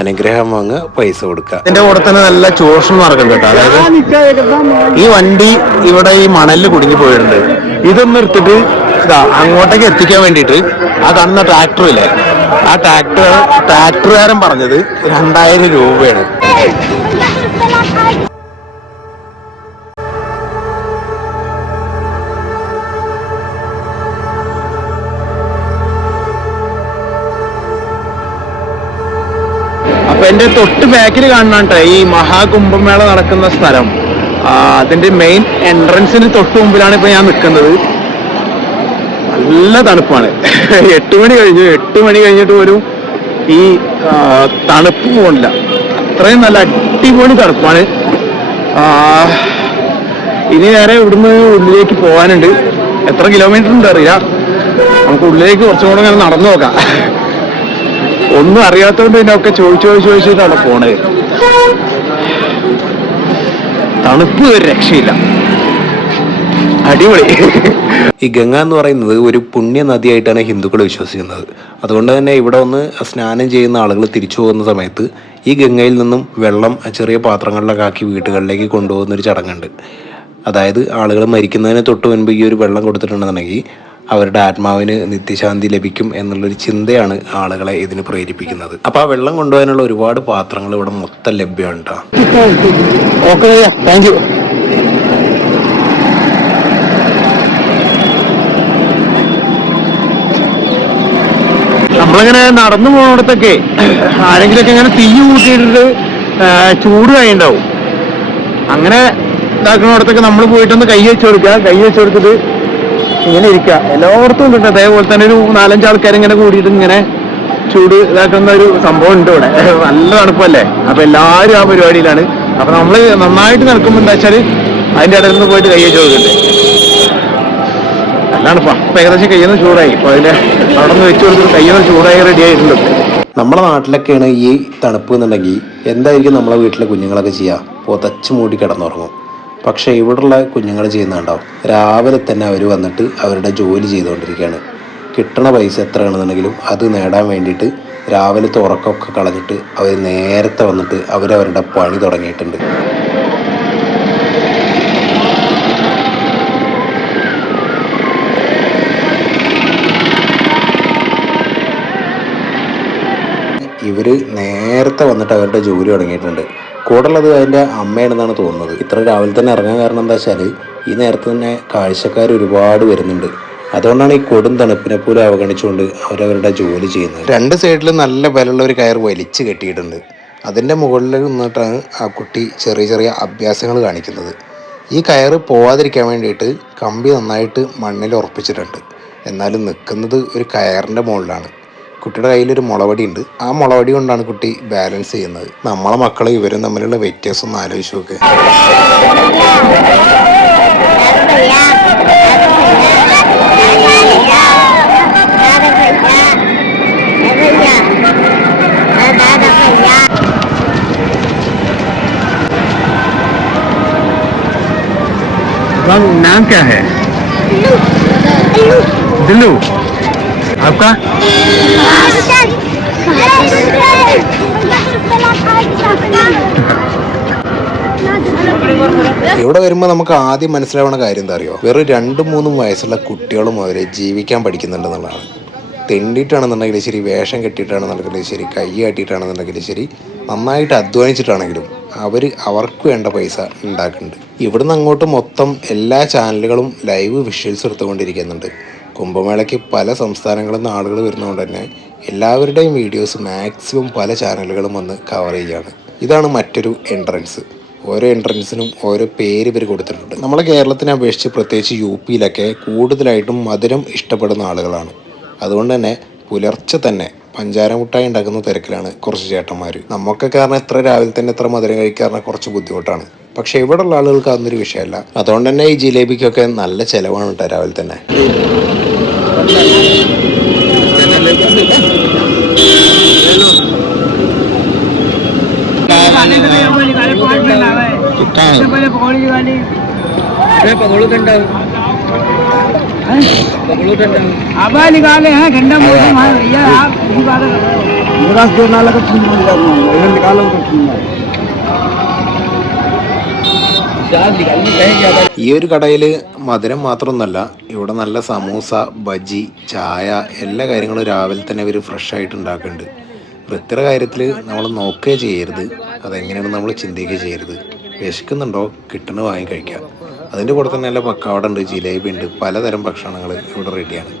അനുഗ്രഹം വാങ്ങുക, പൈസ കൊടുക്കുക. ഇതിന്റെ കൂടെ തന്നെ നല്ല ചൂഷണം നടക്കുന്നുണ്ട് കേട്ടോ. അതായത് ഈ വണ്ടി ഇവിടെ ഈ മണലിൽ കുടുങ്ങി പോയിട്ടുണ്ട്. ഇതൊന്നും എടുത്തിട്ട് ഇതാ അങ്ങോട്ടേക്ക് എത്തിക്കാൻ വേണ്ടിയിട്ട് ആ കാണുന്ന ട്രാക്ടർ ഇല്ലേ, ആ ട്രാക്ടറുകാരൻ പറഞ്ഞത് 2000 രൂപയാണ്. അപ്പൊ എന്റെ തൊട്ട് ബാക്കിൽ കാണുന്നുണ്ട് ഈ മഹാകുംഭമേള നടക്കുന്ന സ്ഥലം. അതിന്റെ മെയിൻ എൻട്രൻസിന് തൊട്ട് മുമ്പിലാണ് ഇപ്പൊ ഞാൻ നിൽക്കുന്നത്. നല്ല തണുപ്പാണ്. 8 മണി കഴിഞ്ഞു. 8 മണി കഴിഞ്ഞിട്ട് പോലും ഈ തണുപ്പ് പോണില്ല. അത്രയും നല്ല അടിപൊളി തണുപ്പാണ്. ഇനി നേരെ ഇവിടുന്ന് ഉള്ളിലേക്ക് പോകാനുണ്ട്. എത്ര കിലോമീറ്റർ ഉണ്ട് അറിയില്ല. നമുക്ക് ഉള്ളിലേക്ക് കുറച്ചും കൂടെ ഇങ്ങനെ നടന്നു നോക്കാം. ഒന്നും അറിയാത്തതുകൊണ്ട് ഇതിനൊക്കെ ചോദിച്ചിട്ടാണ് പോണത്. തണുപ്പ് ഒരു രക്ഷയില്ല, അടിപൊളി. ഈ ഗംഗ എന്ന് പറയുന്നത് ഒരു പുണ്യ നദിയായിട്ടാണ് ഹിന്ദുക്കൾ വിശ്വസിക്കുന്നത്. അതുകൊണ്ട് തന്നെ ഇവിടെ ഒന്ന് സ്നാനം ചെയ്യുന്ന ആളുകൾ തിരിച്ചു പോകുന്ന സമയത്ത് ഈ ഗംഗയിൽ നിന്നും വെള്ളം ചെറിയ പാത്രങ്ങളിലൊക്കെ ആക്കി വീടുകളിലേക്ക് കൊണ്ടുപോകുന്നൊരു ചടങ്ങുണ്ട്. അതായത് ആളുകൾ മരിക്കുന്നതിന് തൊട്ട് മുൻപ് ഈ ഒരു വെള്ളം കൊടുത്തിട്ടുണ്ടെന്നുണ്ടെങ്കിൽ അവരുടെ ആത്മാവിന് നിത്യശാന്തി ലഭിക്കും എന്നുള്ളൊരു ചിന്തയാണ് ആളുകളെ ഇതിന് പ്രേരിപ്പിക്കുന്നത്. അപ്പോൾ ആ വെള്ളം കൊണ്ടുപോകാനുള്ള ഒരുപാട് പാത്രങ്ങൾ ഇവിടെ മൊത്തം ലഭ്യമാണ് കേട്ടോ. Okay, thank you. നമ്മളിങ്ങനെ നടന്നു പോകുന്നിടത്തൊക്കെ ആരെങ്കിലൊക്കെ ഇങ്ങനെ തീ കൂട്ടിയിട്ടിട്ട് ചൂട് കഴിയുണ്ടാവും. അങ്ങനെ ഇതാക്കുന്നിടത്തൊക്കെ നമ്മൾ പോയിട്ടൊന്ന് കൈ വെച്ച് കൊടുത്തിട്ട് ഇങ്ങനെ ഇരിക്കുക. എല്ലായിടത്തും ഉണ്ട്. അതേപോലെ തന്നെ ഒരു 4-5 ആൾക്കാർ ഇങ്ങനെ കൂടിയിട്ട് ഇങ്ങനെ ചൂട് ഇതാക്കുന്ന ഒരു സംഭവം ഉണ്ട് ഇവിടെ. നല്ല തണുപ്പല്ലേ. അപ്പൊ എല്ലാവരും ആ പരിപാടിയിലാണ്. അപ്പൊ നമ്മള് നന്നായിട്ട് നടക്കുമ്പോൾ എന്താ വെച്ചാല് അതിന്റെ ഇടയിൽ നിന്ന് പോയിട്ട് കൈ വെച്ച് കൊടുക്കണ്ടേ. നല്ലതാണ്. ഇപ്പൊ ഏകദേശം കയ്യൊന്ന് ചൂടായി. അപ്പൊ അതിന്റെ അവിടെ നിന്ന് വെച്ച് കൊടുത്തിട്ട് കയ്യൊന്ന് ചൂടായി റെഡി ആയിട്ടുണ്ട്. നമ്മുടെ നാട്ടിലൊക്കെയാണ് ഈ തണുപ്പ് എന്നുണ്ടെങ്കിൽ എന്തായിരിക്കും നമ്മളെ വീട്ടിലെ കുഞ്ഞുങ്ങളൊക്കെ ചെയ്യുക? പുതച്ച് മൂടി കിടന്നുറങ്ങും. പക്ഷേ ഇവിടെയുള്ള കുഞ്ഞുങ്ങൾ ചെയ്യുന്നുണ്ടാവും, രാവിലെ തന്നെ അവർ വന്നിട്ട് അവരുടെ ജോലി ചെയ്തുകൊണ്ടിരിക്കുകയാണ്. കിട്ടണ പൈസ എത്രയാണെന്നുണ്ടെങ്കിലും അത് നേടാൻ വേണ്ടിയിട്ട് രാവിലത്തെ ഉറക്കമൊക്കെ കളഞ്ഞിട്ട് അവർ നേരത്തെ വന്നിട്ട് അവരവരുടെ പണി തുടങ്ങിയിട്ടുണ്ട്. ഇവർ നേരത്തെ വന്നിട്ട് അവരുടെ ജോലി തുടങ്ങിയിട്ടുണ്ട്. കൂടുള്ളത് അതിൻ്റെ അമ്മയാണെന്നാണ് തോന്നുന്നത്. ഇത്ര രാവിലെ തന്നെ ഇറങ്ങാൻ കാരണം എന്താ വെച്ചാൽ ഈ നേരത്തെ തന്നെ കാഴ്ചക്കാർ ഒരുപാട് വരുന്നുണ്ട്. അതുകൊണ്ടാണ് ഈ കൊടും തണുപ്പിനെ പോലും അവഗണിച്ചുകൊണ്ട് അവരവരുടെ ജോലി ചെയ്യുന്നത്. 2 സൈഡിലും നല്ല ബലമുള്ള ഒരു കയർ വലിച്ചു കെട്ടിയിട്ടുണ്ട്. അതിൻ്റെ മുകളിൽ നിന്നിട്ടാണ് ആ കുട്ടി ചെറിയ ചെറിയ അഭ്യാസങ്ങൾ കാണിക്കുന്നത്. ഈ കയറ് പോവാതിരിക്കാൻ വേണ്ടിയിട്ട് കമ്പി നന്നായിട്ട് മണ്ണിൽ ഉറപ്പിച്ചിട്ടുണ്ട്. എന്നാലും നിൽക്കുന്നത് ഒരു കയറിൻ്റെ മുകളിലാണ്. കുട്ടിയുടെ കയ്യിലൊരു മുളവടി ഉണ്ട്. ആ മുളവടി കൊണ്ടാണ് കുട്ടി ബാലൻസ് ചെയ്യുന്നത്. നമ്മളെ മക്കളെ ഇവരും തമ്മിലുള്ള വ്യത്യാസം ഒന്ന് ആലോചിച്ച് നോക്ക്. नाम क्या है? दिल्लू. आपका? ഇവിടെ വരുമ്പോൾ നമുക്ക് ആദ്യം മനസ്സിലാവുന്ന കാര്യം എന്താ അറിയോ? വെറും 2-3 വയസ്സുള്ള കുട്ടികളും അവരെ ജീവിക്കാൻ പഠിക്കുന്നുണ്ടെന്നുള്ളതാണ്. തെണ്ടിയിട്ടാണെന്നുണ്ടെങ്കിൽ ശരി, വേഷം കെട്ടിയിട്ടാണെന്നുണ്ടെങ്കിൽ ശരി, കൈ കാട്ടിയിട്ടാണെന്നുണ്ടെങ്കിൽ ശരി, നന്നായിട്ട് അധ്വാനിച്ചിട്ടാണെങ്കിലും അവർക്ക് വേണ്ട പൈസ ഉണ്ടാക്കുന്നുണ്ട്. ഇവിടുന്ന് അങ്ങോട്ട് മൊത്തം എല്ലാ ചാനലുകളും ലൈവ് വിഷ്വൽസ് എടുത്തുകൊണ്ടിരിക്കുന്നുണ്ട്. കുംഭമേളയ്ക്ക് പല സംസ്ഥാനങ്ങളിൽ നിന്ന് ആളുകൾ വരുന്നതുകൊണ്ട് തന്നെ എല്ലാവരുടെയും വീഡിയോസ് മാക്സിമം പല ചാനലുകളും വന്ന് കവർ ചെയ്യുകയാണ്. ഇതാണ് മറ്റൊരു എൻട്രൻസ്. ഓരോ എൻട്രൻസിനും ഓരോ പേര് ഇവർ കൊടുത്തിട്ടുണ്ട്. നമ്മളെ കേരളത്തിനെ അപേക്ഷിച്ച് പ്രത്യേകിച്ച് UP-യിലൊക്കെ കൂടുതലായിട്ടും മധുരം ഇഷ്ടപ്പെടുന്ന ആളുകളാണ്. അതുകൊണ്ട് തന്നെ പുലർച്ചെ തന്നെ പഞ്ചാര മുട്ടായി ഉണ്ടാക്കുന്ന തിരക്കിലാണ് കുറച്ച് ചേട്ടന്മാർ. നമുക്കൊക്കെ കാരണം എത്ര രാവിലെ തന്നെ എത്ര മധുരം കഴിക്കാറുള്ള കുറച്ച് ബുദ്ധിമുട്ടാണ്. പക്ഷെ ഇവിടെയുള്ള ആളുകൾക്ക് അതൊന്നൊരു വിഷയമല്ല. അതുകൊണ്ട് തന്നെ ഈ ജിലേബിക്കൊക്കെ നല്ല ചിലവാണ് കേട്ടോ രാവിലെ തന്നെ. कितना है? अब निकाले हैं घंटा भैया आप निकालो ഈ ഒരു കടയിൽ മധുരം മാത്രമൊന്നുമല്ല, ഇവിടെ നല്ല സമൂസ, ബജി, ചായ എല്ലാ കാര്യങ്ങളും രാവിലെ തന്നെ ഇവർ ഫ്രഷ് ആയിട്ട് ഉണ്ടാക്കുന്നുണ്ട്. വൃത്തിയുടെ കാര്യത്തിൽ നമ്മൾ നോക്കുകയോ ചെയ്യരുത്, അതെങ്ങനെയാണ് നമ്മൾ ചിന്തിക്കുകയോ ചെയ്യരുത്. വിശക്കുന്നുണ്ടോ കിട്ടണ വാങ്ങി കഴിക്കാം. അതിൻ്റെ കൂടെ തന്നെ നല്ല പക്കാവട ഉണ്ട്, ജിലേബി ഉണ്ട്, പലതരം ഭക്ഷണങ്ങൾ ഇവിടെ റെഡിയാണ്.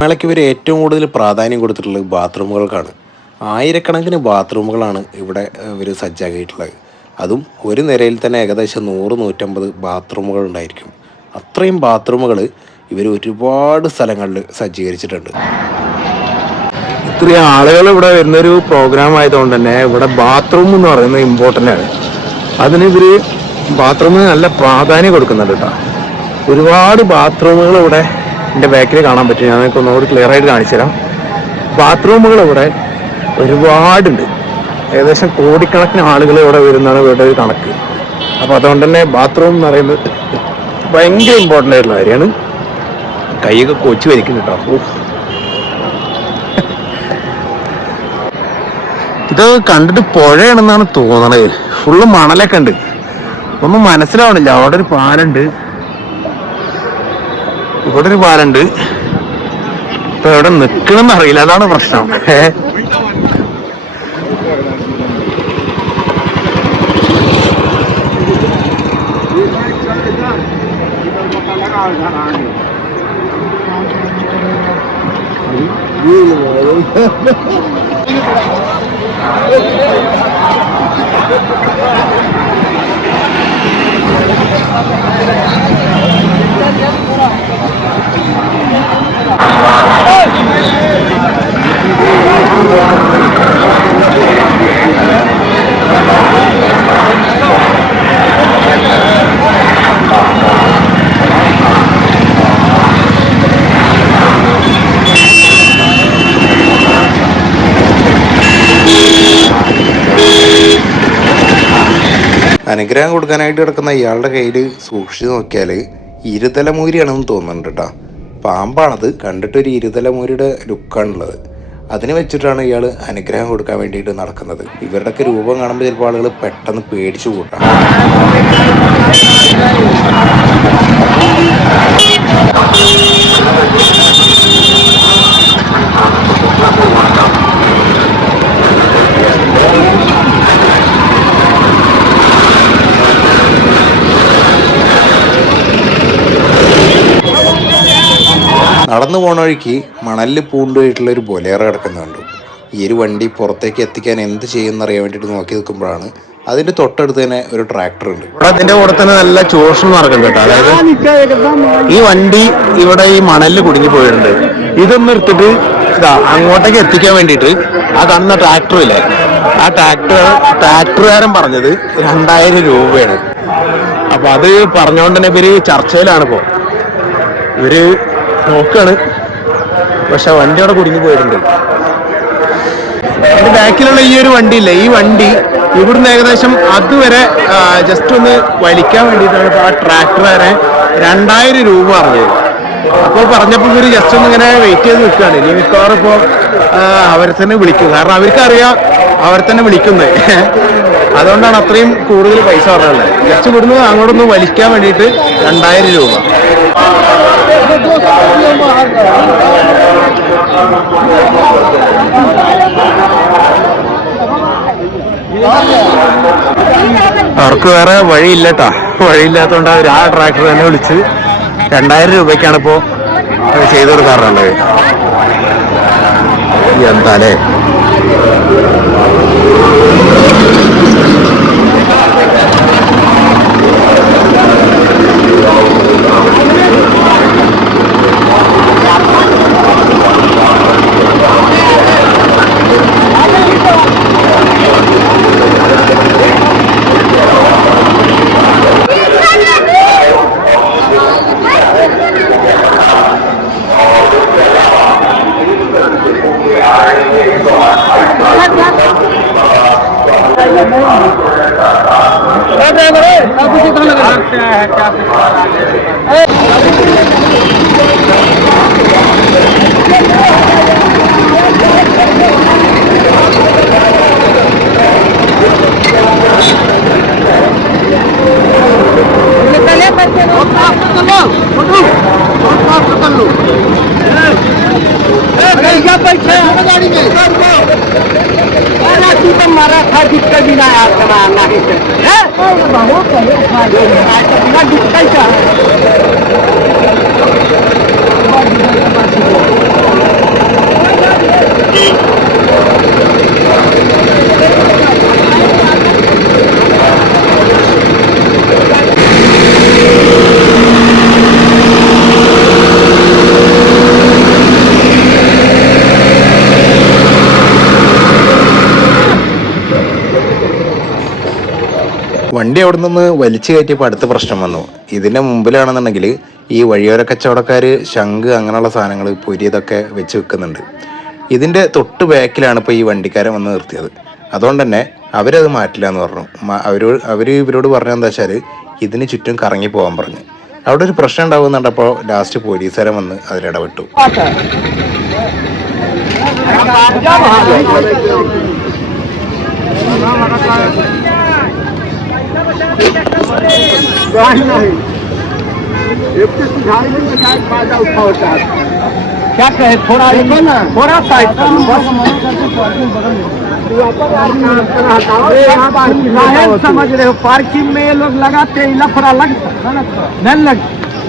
മേളയ്ക്ക് ഇവർ ഏറ്റവും കൂടുതൽ പ്രാധാന്യം കൊടുത്തിട്ടുള്ളത് ബാത്റൂമുകൾക്കാണ്. ആയിരക്കണക്കിന് ബാത്റൂമുകളാണ് ഇവിടെ ഇവർ സജ്ജാക്കിയിട്ടുള്ളത്. അതും ഒരു നിരയിൽ തന്നെ ഏകദേശം 100-150 ബാത്റൂമുകൾ ഉണ്ടായിരിക്കും. അത്രയും ബാത്റൂമുകൾ ഇവർ ഒരുപാട് സ്ഥലങ്ങളിൽ സജ്ജീകരിച്ചിട്ടുണ്ട്. ഇത്രയും ആളുകൾ ഇവിടെ വരുന്നൊരു പ്രോഗ്രാം ആയതുകൊണ്ട് തന്നെ ഇവിടെ ബാത്റൂം എന്ന് പറയുന്നത് ഇമ്പോർട്ടൻ്റ് ആണ്. അതിന് ഇവർ ബാത്റൂമിന് നല്ല പ്രാധാന്യം കൊടുക്കുന്നുണ്ട് കേട്ടോ. ഒരുപാട് ബാത്റൂമുകൾ ഇവിടെ എൻ്റെ ബാക്കിൽ കാണാൻ പറ്റും. ഞാൻ നിങ്ങൾക്ക് ഒന്നുകൂടി ക്ലിയർ ആയിട്ട് കാണിച്ചു തരാം. ബാത്റൂമുകൾ ഇവിടെ ഒരുപാടുണ്ട്. ഏകദേശം കോടിക്കണക്കിന് ആളുകൾ ഇവിടെ വരുന്നതാണ് ഇവിടെ ഒരു കണക്ക്. അപ്പോൾ അതുകൊണ്ട് തന്നെ ബാത്റൂം എന്ന് പറയുന്നത് ഭയങ്കര ഇമ്പോർട്ടൻ്റ് ആയിട്ടുള്ള കാര്യമാണ്. കൈയൊക്കെ കൊച്ചു വലിക്കുന്നു കേട്ടോ. ഇത് കണ്ടിട്ട് പുഴയാണെന്നാണ് തോന്നണത്. ഫുള്ള് മണലൊക്കെ ഉണ്ട്, ഒന്നും മനസ്സിലാവണില്ല. അവിടെ ഒരു പാലുണ്ട്, ഇവിടെ ഒരു പാലുണ്ട്. ഇപ്പൊ എവിടെ നിക്കണമെന്ന് അറിയില്ല, അതാണ് പ്രശ്നം. അനുഗ്രഹം കൊടുക്കാനായിട്ട് കിടക്കുന്ന ഇയാളുടെ കയ്യിൽ സൂക്ഷിച്ച് നോക്കിയാൽ ഇരുതലമൂരിയാണെന്ന് തോന്നുന്നുണ്ട് കേട്ടോ. പാമ്പാണത്. കണ്ടിട്ടൊരു ഇരുതലമൂരിയുടെ ലുക്കാണുള്ളത്. അതിന് വെച്ചിട്ടാണ് ഇയാൾ അനുഗ്രഹം കൊടുക്കാൻ വേണ്ടിയിട്ട് നടക്കുന്നത്. ഇവരുടെയൊക്കെ രൂപം കാണുമ്പോൾ ചിലപ്പോൾ ആളുകൾ പെട്ടെന്ന് പേടിച്ചു കൂട്ടാം. നടന്നു പോണ വഴിക്ക് മണലിൽ പൂണ്ടുപോയിട്ടുള്ള ഒരു ബൊലേറോ കിടക്കുന്നുണ്ട്. ഈ ഒരു വണ്ടി പുറത്തേക്ക് എത്തിക്കാൻ എന്ത് ചെയ്യുമെന്നറിയാൻ വേണ്ടിയിട്ട് നോക്കി നിൽക്കുമ്പോഴാണ് അതിന്റെ തൊട്ടടുത്ത് തന്നെ ഒരു ട്രാക്ടർ ഉണ്ട്. അതിന്റെ കൂടെ തന്നെ നല്ല ചൂഷണം നടക്കുന്നുണ്ട്. അതായത് ഈ വണ്ടി ഇവിടെ ഈ മണലിൽ കുടുങ്ങി പോയിട്ടുണ്ട്. ഇതൊന്നും എടുത്തിട്ട് ഇതാ അങ്ങോട്ടേക്ക് എത്തിക്കാൻ വേണ്ടിയിട്ട് ആ കാണുന്ന ട്രാക്ടറില്ലേ, ആ ട്രാക്ടറുകാരൻ പറഞ്ഞത് 2000 രൂപയാണ്. അപ്പൊ അത് പറഞ്ഞുകൊണ്ട് തന്നെ ഇവര് ചർച്ചയിലാണ്. ഇപ്പോ ഇവര് നോക്കാണ്, പക്ഷെ വണ്ടി അവിടെ കുടുങ്ങി പോയിട്ടുണ്ട്. അതിന്റെ ബാക്കിലുള്ള ഈ ഒരു വണ്ടി ഇല്ലേ, ഈ വണ്ടി ഇവിടുന്ന് ഏകദേശം അതുവരെ ജസ്റ്റ് ഒന്ന് വലിക്കാൻ വേണ്ടിയിട്ടാണ് ഇപ്പോൾ ആ ട്രാക്ടർ വരെ 2000 രൂപ പറഞ്ഞത്. അപ്പോൾ പറഞ്ഞപ്പോൾ ഇവർ ജസ്റ്റ് ഒന്ന് ഇങ്ങനെ വെയിറ്റ് ചെയ്ത് നിൽക്കുകയാണ്. ഇനി മിക്കവാറും ഇപ്പോൾ അവരെ തന്നെ വിളിക്കും, കാരണം അവർക്കറിയാം അവരെ തന്നെ വിളിക്കുന്നത്. അതുകൊണ്ടാണ് അത്രയും കൂടുതൽ പൈസ പറഞ്ഞുള്ളത്. ജസ്റ്റ് ഇവിടുന്ന് അങ്ങോട്ടൊന്ന് വലിക്കാൻ വേണ്ടിയിട്ട് 2000 രൂപ. അവർക്ക് വേറെ വഴിയില്ലട്ടാ. വഴിയില്ലാത്തതുകൊണ്ട് അവർ ആ ട്രാക്ടർ തന്നെ വിളിച്ച് 2000 രൂപയ്ക്കാണ് ഇപ്പോൾ ചെയ്തു കൊടുക്കാറുള്ളത്. എന്താലേ വണ്ടി അവിടെ നിന്ന് വലിച്ചു കയറ്റിയപ്പോൾ അടുത്ത പ്രശ്നം വന്നു. ഇതിൻ്റെ മുമ്പിലാണെന്നുണ്ടെങ്കിൽ ഈ വഴിയോര കച്ചവടക്കാർ ശംഖ് അങ്ങനെയുള്ള സാധനങ്ങൾ പൊരി ഇതൊക്കെ വെച്ച് വെക്കുന്നുണ്ട്. ഇതിൻ്റെ തൊട്ട് ബാക്കിലാണ് ഇപ്പോൾ ഈ വണ്ടിക്കാരൻ വന്ന് നിർത്തിയത്. അതുകൊണ്ട് തന്നെ അവരത് മാറ്റില്ല എന്ന് പറഞ്ഞു. അവർ ഇവരോട് പറഞ്ഞതെന്താ വെച്ചാൽ ഇതിന് ചുറ്റും കറങ്ങി പോകാൻ പറഞ്ഞു. അവിടെ ഒരു പ്രശ്നം ഉണ്ടാകുന്നുണ്ടപ്പോൾ ലാസ്റ്റ് പോലീസുകാരൻ വന്ന് അതിലിടപെട്ടു. क्या कहे थोड़ा थोड़ा साइड समझ रहे हो, पार्किंग में ये लोग लगाते हैं, लफड़ा लग नहीं लग।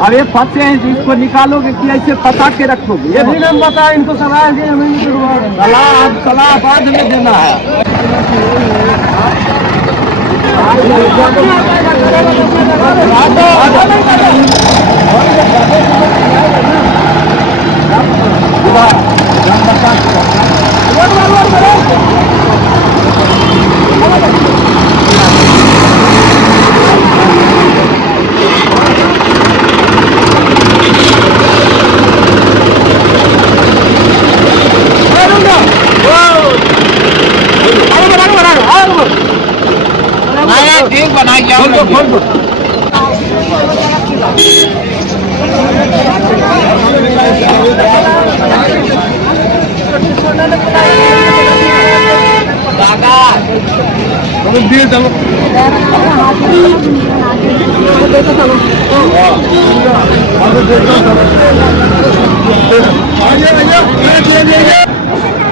अब ये फंसे हैं, इसको निकालोगे कि ऐसे पता के रखोगे? ये भी नहीं पता इनको, सलाह सलाह बाद में देना है।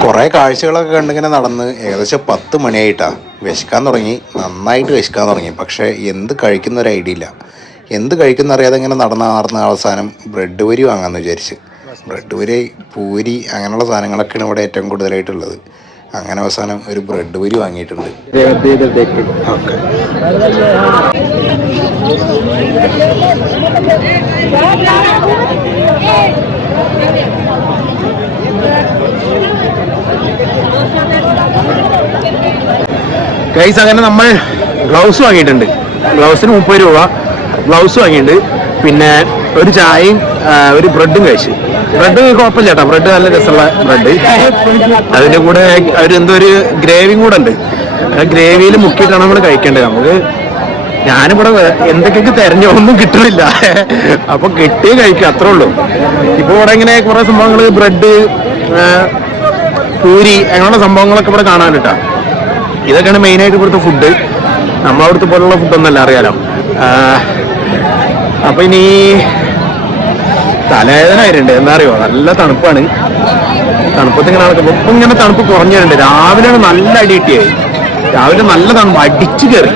കുറേ കാഴ്ചകളൊക്കെ കണ്ടിങ്ങനെ നടന്ന് ഏകദേശം 10 മണിയായിട്ടാ. വിശക്കാൻ തുടങ്ങി, നന്നായിട്ട് വിശക്കാൻ തുടങ്ങി. പക്ഷേ എന്ത് കഴിക്കുന്ന ഒരു ഐഡിയ ഇല്ല. എന്ത് കഴിക്കുന്ന അറിയാതെ ഇങ്ങനെ നടന്ന അവസാനം ബ്രെഡ് പൊരി വാങ്ങാമെന്ന് വിചാരിച്ച്. ബ്രെഡ് പൊരി, പൂരി അങ്ങനെയുള്ള സാധനങ്ങളൊക്കെയാണ് ഇവിടെ ഏറ്റവും കൂടുതലായിട്ടുള്ളത്. അങ്ങനെ അവസാനം ഒരു ബ്രെഡ് പൊരി വാങ്ങിയിട്ടുണ്ട്. ഓക്കെ, ഗൈസ്, അങ്ങനെ നമ്മൾ ഗ്ലൗസ് വാങ്ങിയിട്ടുണ്ട്. ഗ്ലൗസിന് 30 രൂപ ഗ്ലൗസ് വാങ്ങിയിട്ടുണ്ട്. പിന്നെ ഒരു ചായയും ഒരു ബ്രെഡും കഴിച്ച്. ബ്രെഡ് കുഴപ്പമില്ല കേട്ടോ, ബ്രെഡ് നല്ല രസമുള്ള ബ്രെഡ്. അതിന്റെ കൂടെ എന്തോ ഒരു ഗ്രേവിയും കൂടെ ഉണ്ട്. ആ ഗ്രേവിയിൽ മുക്കിയിട്ടാണ് നമ്മൾ കഴിക്കേണ്ടത്. നമുക്ക് ഞാനിവിടെ എന്തൊക്കെയൊക്കെ തെരഞ്ഞു ഒന്നും കിട്ടുന്നില്ല, അപ്പൊ കിട്ടിയേ കഴിക്കുക, അത്രേ ഉള്ളൂ. ഇപ്പൊ ഇവിടെ ഇങ്ങനെ കുറെ സംഭവങ്ങൾ, ബ്രെഡ്, പൂരി, അങ്ങനെയുള്ള സംഭവങ്ങളൊക്കെ ഇവിടെ കാണാൻ കിട്ടാ. ഇതൊക്കെയാണ് മെയിനായിട്ട് ഇവിടുത്തെ ഫുഡ്. നമ്മളവിടുത്തെ പോലുള്ള ഫുഡൊന്നല്ല, അറിയാലോ. അപ്പൊ ഇനി തലവേദന ആയിട്ടുണ്ട്, എന്താ അറിയോ, നല്ല തണുപ്പാണ്. തണുപ്പത്ത് ഇങ്ങനെ നടക്കുമ്പോൾ ഇപ്പം ഇങ്ങനെ തണുപ്പ് കുറഞ്ഞിട്ടുണ്ട്. രാവിലെയാണ് നല്ല അടി കിട്ടിയത്, രാവിലെ നല്ല തണുപ്പ് അടിച്ചു കയറി.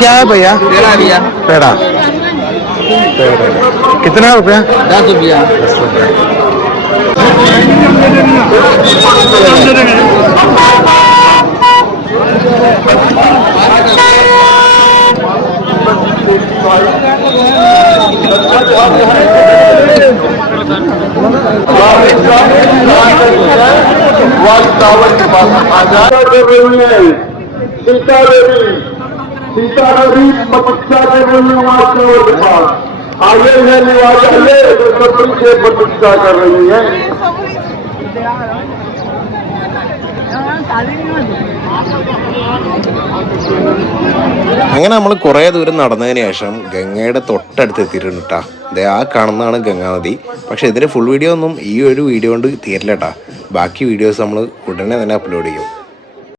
क्या है भैया? पेड़ा। कितना रुपया? 10 रुपया। सीता नदी प्रतीक्षा के के पास आगे से प्रतीक्षा कर रही है. അങ്ങനെ നമ്മൾ കുറേ ദൂരം നടന്നതിന് ശേഷം ഗംഗയുടെ തൊട്ടടുത്ത് എത്തിയിട്ടുണ്ട് കേട്ടാ. ദേ ആ കാണുന്നതാണ് ഗംഗാനദി. പക്ഷെ ഇതിൻ്റെ ഫുൾ വീഡിയോ ഒന്നും ഈ ഒരു വീഡിയോ കൊണ്ട് തീരില്ല കേട്ടാ. ബാക്കി വീഡിയോസ് നമ്മൾ ഉടനെ തന്നെ അപ്ലോഡ് ചെയ്യും.